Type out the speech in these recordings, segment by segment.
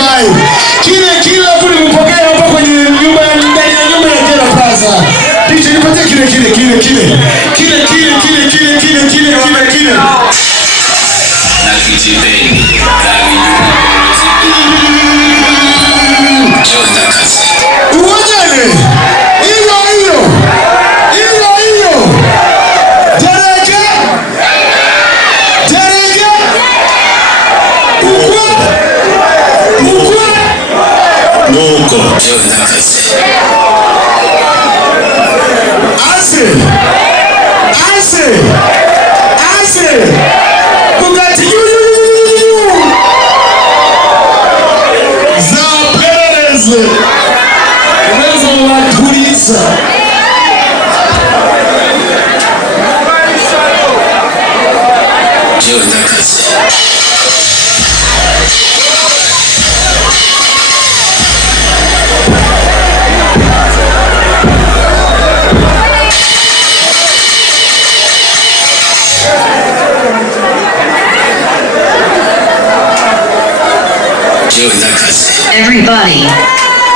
vibe. Kile hapo nimepokea hapa kwenye nyumba ya ndani ya nyumba ya Kela Plaza. DJ nipatie kile. Na kijibeni. Uwajane. Hiyo. Mungu. Ase. Bugatti. Zapeze. Uwezo wa kulisa.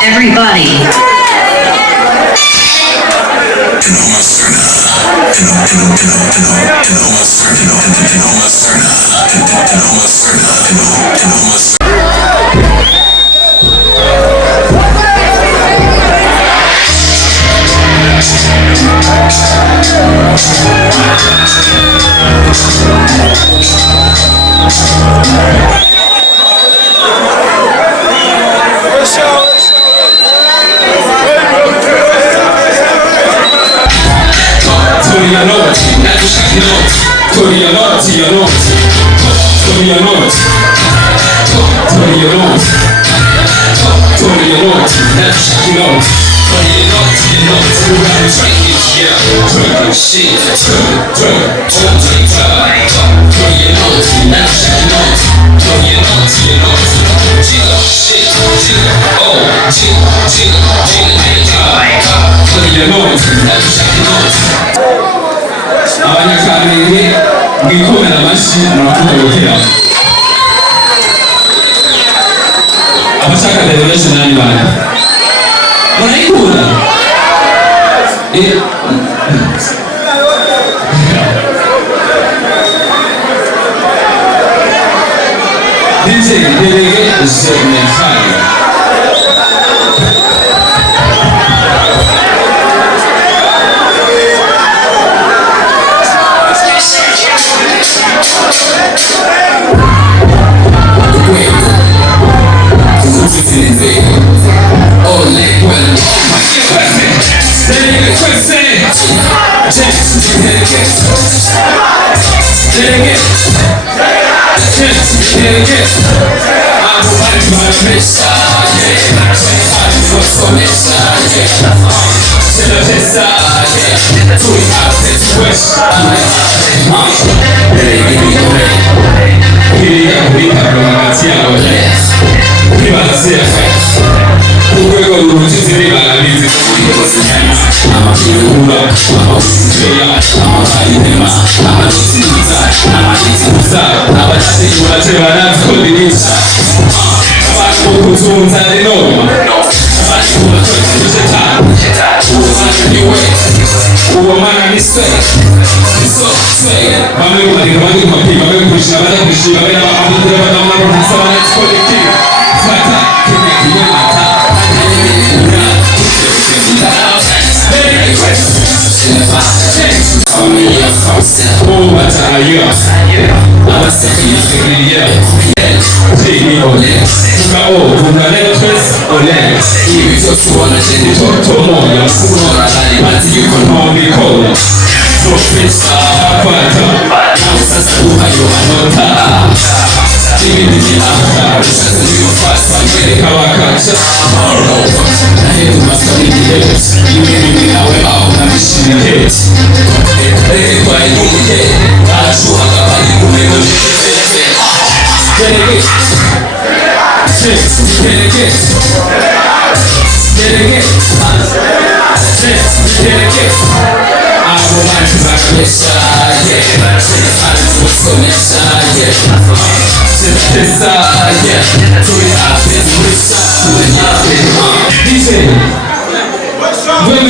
Everybody.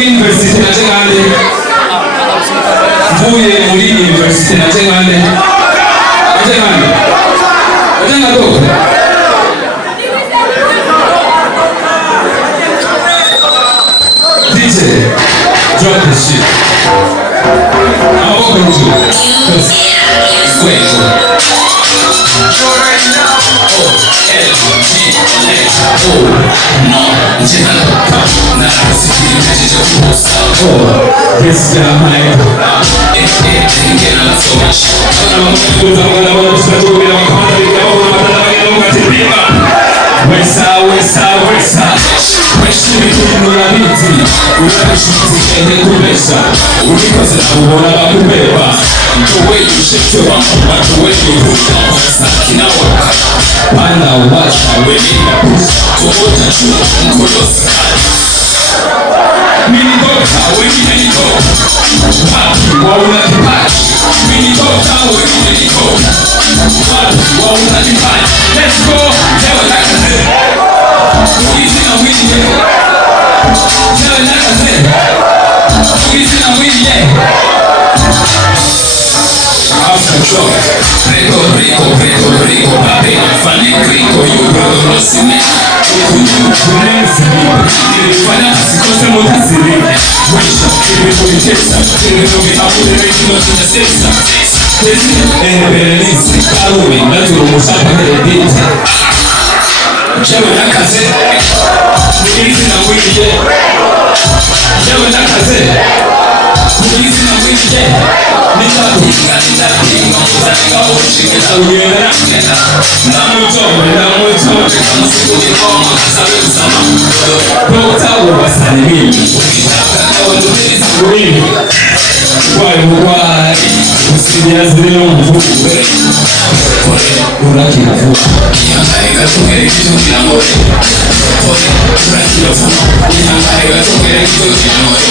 University najenga Mbuye Mulini University najenga dogo DJ drop the shit. I'm open to cause wait. This guy, Mini doctor, we need any dog. Wauna kipaji. Mini doctor, we need any dog. Wauna kipaji. Let's go. Tell it like I said. Easy and winning, yeah. Tell it like I said. Easy and winning, yeah. House control. Rico, papi, funny, Rico, you brother, no see Nilifanya asikose mutasiri Mwisha, ilikuitesa Ilikuitesa Kesi, Berenice, Karume, Naturo Musapa Heredita Jewe na kaze Mulizi na wili Jewe na kaze Mulizi na wili Nitapinga Mutaniga ushiketa uyera Namuchome Kama siku nikoma kasawe usama Dokta uwasalimini Ukitaka wadumini saburini Wai Usiniazile mvuwe Uraki na vuwa Ihangaika tungere kitu kinamore Uraki na vuwa Ihangaika tungere kitu kinamore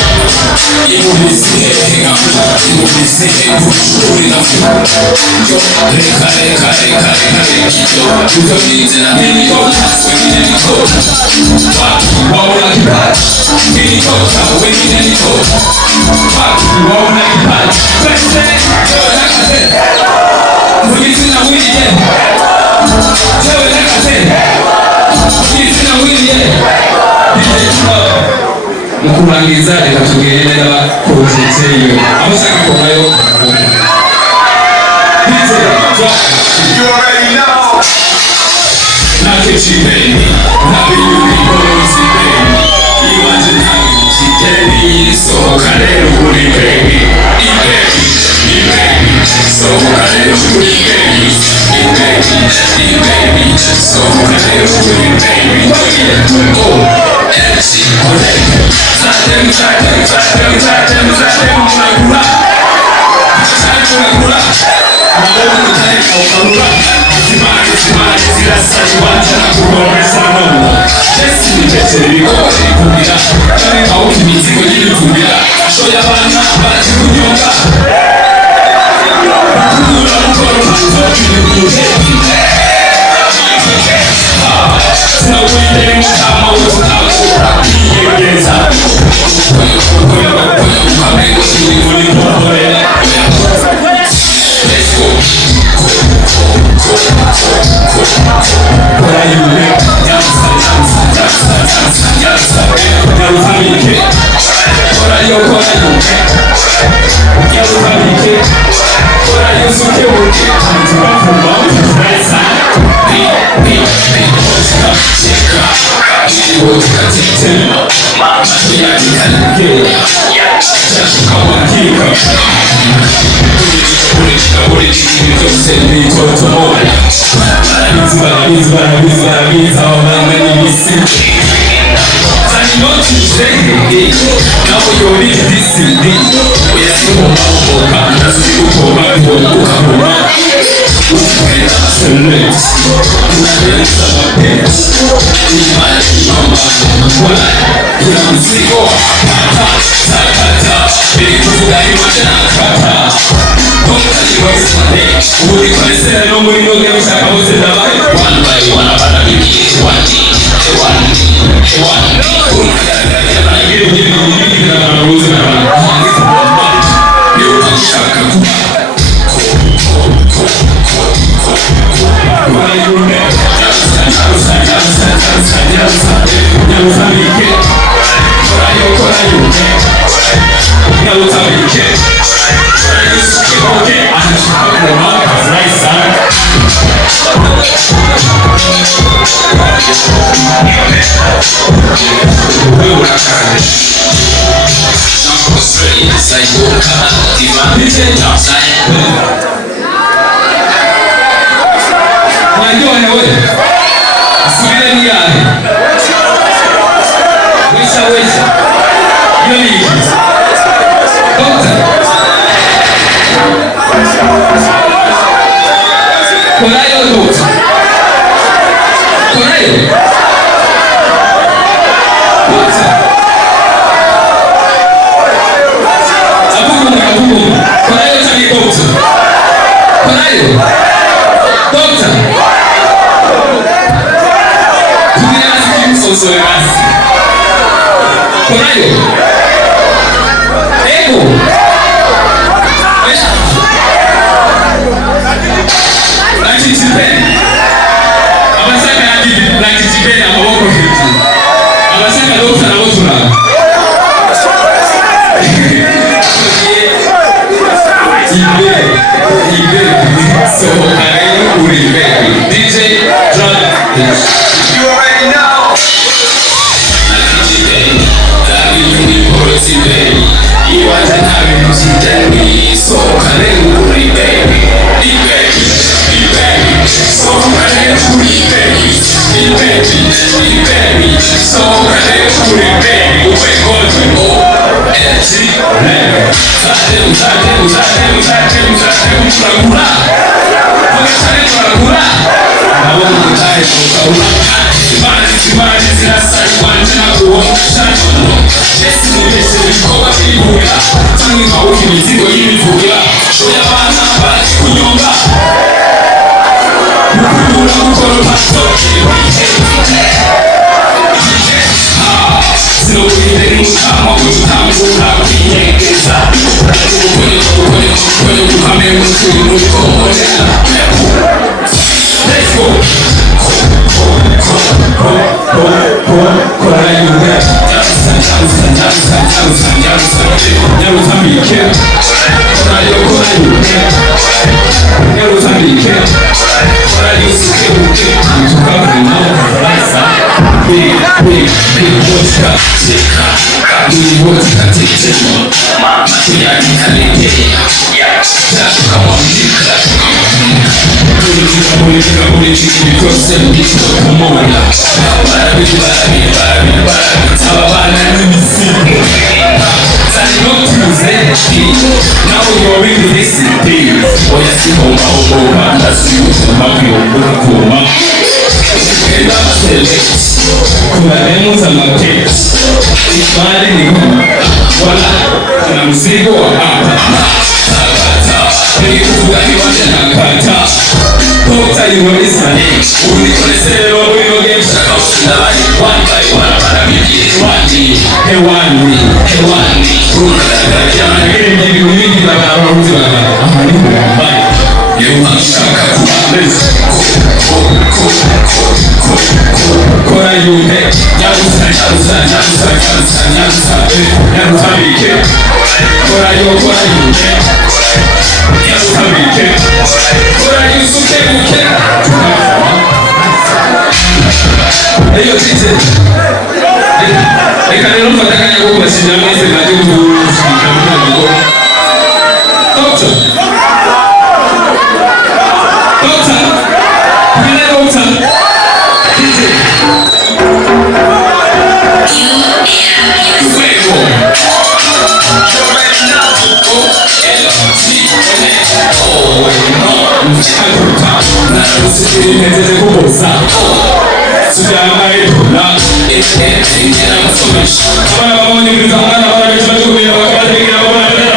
Imubisihe Gamla Imubisihe Kushuri na vuwa Yo Reka Ukamnitena Mini Dokta Wengine ni Dokta Wauna kipaji Mini Dokta Wengine ni Dokta Wauna kipaji Kwese Jewe na kaze Mulizi na wili ye Jewe na kaze Mulizi na wili ye Mkurangizaje katugelela Kozeteyo Amasaka konayo DJ drop You already know Nakechipeni Nabiyuki Kolosipeni Imaginari Chiteni Sohokalero Kulipeni Ipeni Sohokalero Kulipeni Ipeni Sohokalero Kulipeni Oh Elchi Koleke Zatem Unakula Mabomu Utaleka Ukalula Zimani Zila Sati Wanja na Kukomesa na Nomu Jesi ni Jesi Nilikori Kumila Kani Kauki Mitigo Jili Kumila Shoya Bana Bati Kunyonga Kukula Mkoro Matoki ni Kujeki Sina uite Mutama Utama Kiyegeza Kwenye Mkamengo Shuli Kulipotoe Let's go. Where you live? Dancer. Let's go.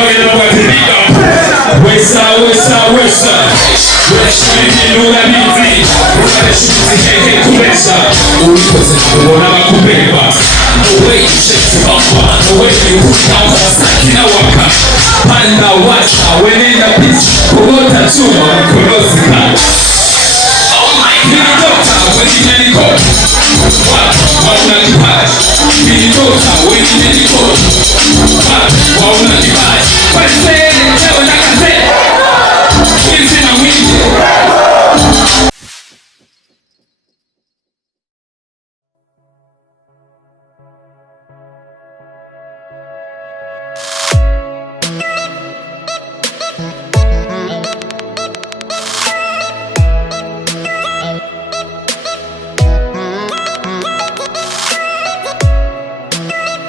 It's kuonyesha ulipoze kuona makubeba. No way you shake the bumper, no way you put down the saki na waka. Panda washa, wenenda pitch, kulota chuma, mkolosi kata. Hili dokta, wengine ni kota. Wauna kipaji. Hili dokta, wengine ni kota. Wauna kipaji.